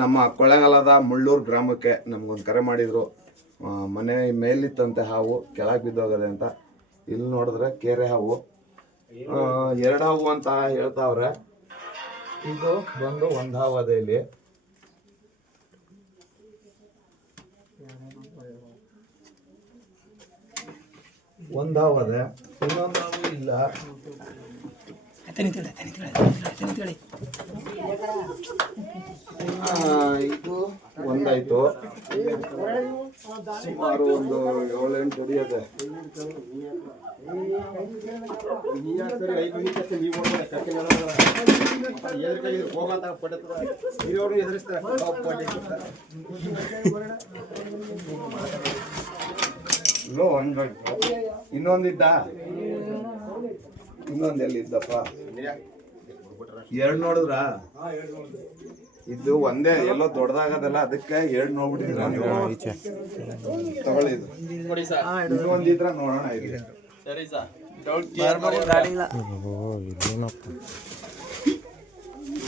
ನಮ್ಮ ಕೊಳ್ಳೇಗಾಲದ ಮುಳ್ಳೂರು ಗ್ರಾಮಕ್ಕೆ ನಮ್ಗೊಂದು ಕರೆ ಮಾಡಿದ್ರು. ಮನೆ ಮೇಲಿತ್ತಂತೆ ಹಾವು ಕೆಳಗೆ ಬಿದ್ದೋಗದೆ ಅಂತ. ಇಲ್ಲಿ ನೋಡಿದ್ರೆ ಕೆರೆ ಹಾವು, ಎರಡು ಹಾವು ಅಂತ ಹೇಳ್ತಾವ್ರೆ. ಇದು ಬಂದು ಒಂದು ಹಾವು ಅದೇ, ಇಲ್ಲಿ ಒಂದು ಹಾವು ಅದೇ, ಇನ್ನೊಂದು ಹಾವು ಇಲ್ಲ. ಇದು ಒಂದಾಯ್ತು, ಸುಮಾರು ಒಂದು 7-8 ಅಡಿ ಇದೆ. ಇನ್ನೊಂದಿದ್ದ, ಇನ್ನೊಂದು ಎಲ್ಲಿದ್ದಪ್ಪ, ಎರಡು ನೋಡಿದ್ರ? ಇದು ಒಂದೇ, ಎಲ್ಲೋ ದೊಡ್ಡದಾಗದಲ್ಲ, ಅದಕ್ಕೆ ಎರಡು ನೋಡ್ಬಿಟ್ಟಿದ್ರ ನೀವು. ತಗೊಳ್ಳಿ, ಇದು ಇನ್ನೊಂದಿದ್ರ ನೋಡೋಣ. ಇಲ್ಲಿ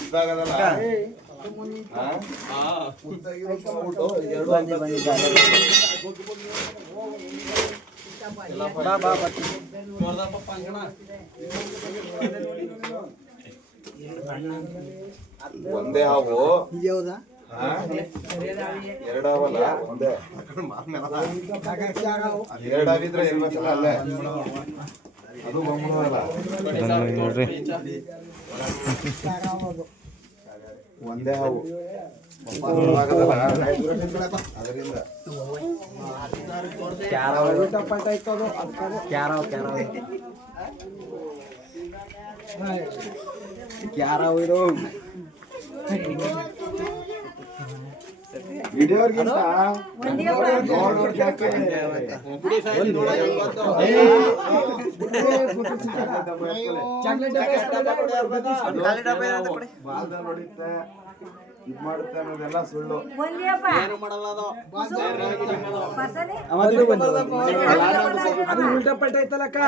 ಇದಾಗದಲ್ಲ, ಒಂದೇ ಹಾವು, ಎರಡು ಹಾವಲ್ಲ, ಒಂದೇ. ಎರಡು ಹಾವಿದ್ರೆ ಇರ್ಬೇಕಲ್ಲ ಅಲ್ಲೇ, ಅದು ಬೊಮ್ಮನಲ್ಲ, ಒಂದೇ ಹಾವು. ಅದರಿಂದ ವಿಡಿಯೋರ್ಗಿಂತ ಹೊಡಿತೆ, ಇದ್ ಮಾಡುತ್ತೆ ಅನ್ನೋದೆಲ್ಲ ಸುಳ್ಳು. ಉಲ್ಟಾ ಪಲ್ಟ ಐತಲ್ಲಕ್ಕ,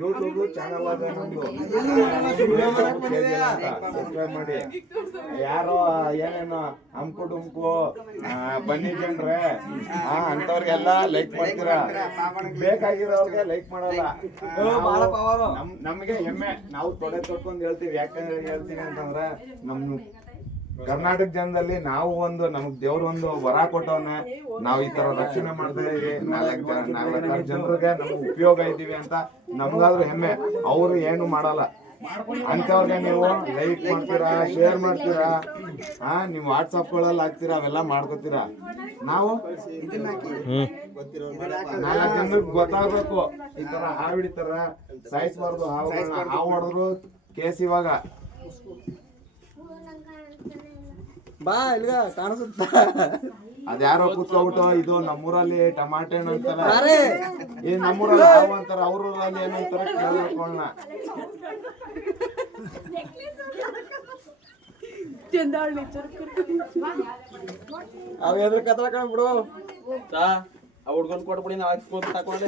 ಯೂಟ್ಯೂಬ್ ಚಾನಲ್ ಅದ ನಮ್ದು, ಸಬ್ಸ್ಕ್ರೈಬ್ ಮಾಡಿ. ಯಾರೋ ಏನೇನೋ ಹಂಪು ಡುಂಪು ಬನ್ನಿ ಜನ್ರೆ ಅಂತವ್ರಿಗೆಲ್ಲ ಲೈಕ್ ಮಾಡ್ತೀರಾ, ಬೇಕಾಗಿರೋರ್ಗೆ ಲೈಕ್ ಮಾಡಲ್ಲ. ನಮ್ಗೆ ಹೆಮ್ಮೆ, ನಾವು ತೊಡೆ ತೊಟ್ಕೊಂಡ್ ಹೇಳ್ತೀವಿ. ಯಾಕಂದ್ರೆ ಹೇಳ್ತೀವಿ ಅಂತಂದ್ರೆ, ನಮ್ ಕರ್ನಾಟಕ ಜನದಲ್ಲಿ ನಾವು ಒಂದು, ನಮಗ್ ದೇವ್ರ ಒಂದು ವರ ಕೊಟ್ಟವನ್ನ, ನಾವು ಈ ತರ ರಕ್ಷಣೆ ಮಾಡ್ತಾ ಇದೀವಿ. 4 ಜನರಿಗೆ ನಮ್ಗೆ ಉಪಯೋಗ ಇದ್ದೀವಿ ಅಂತ ನಮ್ಗಾದ್ರೂ ಹೆಮ್ಮೆ. ಅವರು ಏನು ಮಾಡಲ್ಲ ಅಂತವ್ರಿಗೆ ನೀವು ಲೈಕ್ ಮಾಡ್ತೀರಾ, ಶೇರ್ ಮಾಡ್ತೀರಾ, ನೀವು ವಾಟ್ಸಪ್ಗಳಲ್ಲಿ ಹಾಕ್ತೀರಾ, ಅವೆಲ್ಲ ಮಾಡ್ಕೋತೀರಾ. ನಾವು 4 ಜನಕ್ಕೆ ಗೊತ್ತಾಗ್ಬೇಕು, ಈ ತರ ಹಾವು ಹಿಡಿತಾರ, ಸಾಯಿಸ್ಬಾರ್ದು ಹಾವುಗಳನ್ನ. ಹಾವು ಹೊಡೆದ್ರು ಕೇಸ್. ಇವಾಗ ಬಾ ಇಲ್ಗ ಕಾಣಿಸುತ್ತ, ಅದ್ಯಾರೋ ಕೂತ್ಕೊಬಿಟ್ಟು, ಇದು ನಮ್ಮೂರಲ್ಲಿ ಟಮಾಟೆ ಹಣ್ಣು ಅಂತಾರ, ಈ ನಮ್ಮೂರಲ್ಲಿ ಹಾವು ಅಂತಾರ, ಅವ್ರಲ್ಲಿ ಏನಂತಾರ ಕೇಳ್ಕೊಳ್ಳೋಣ. ಅವ್ ಎದ್ರ ಕತ್ರ ಬಿಡು, ಆ ಹುಡ್ಗನ್ ಕೊಟ್ಬಿಡಿ, ನಾವು ತಕೊಂಡೆ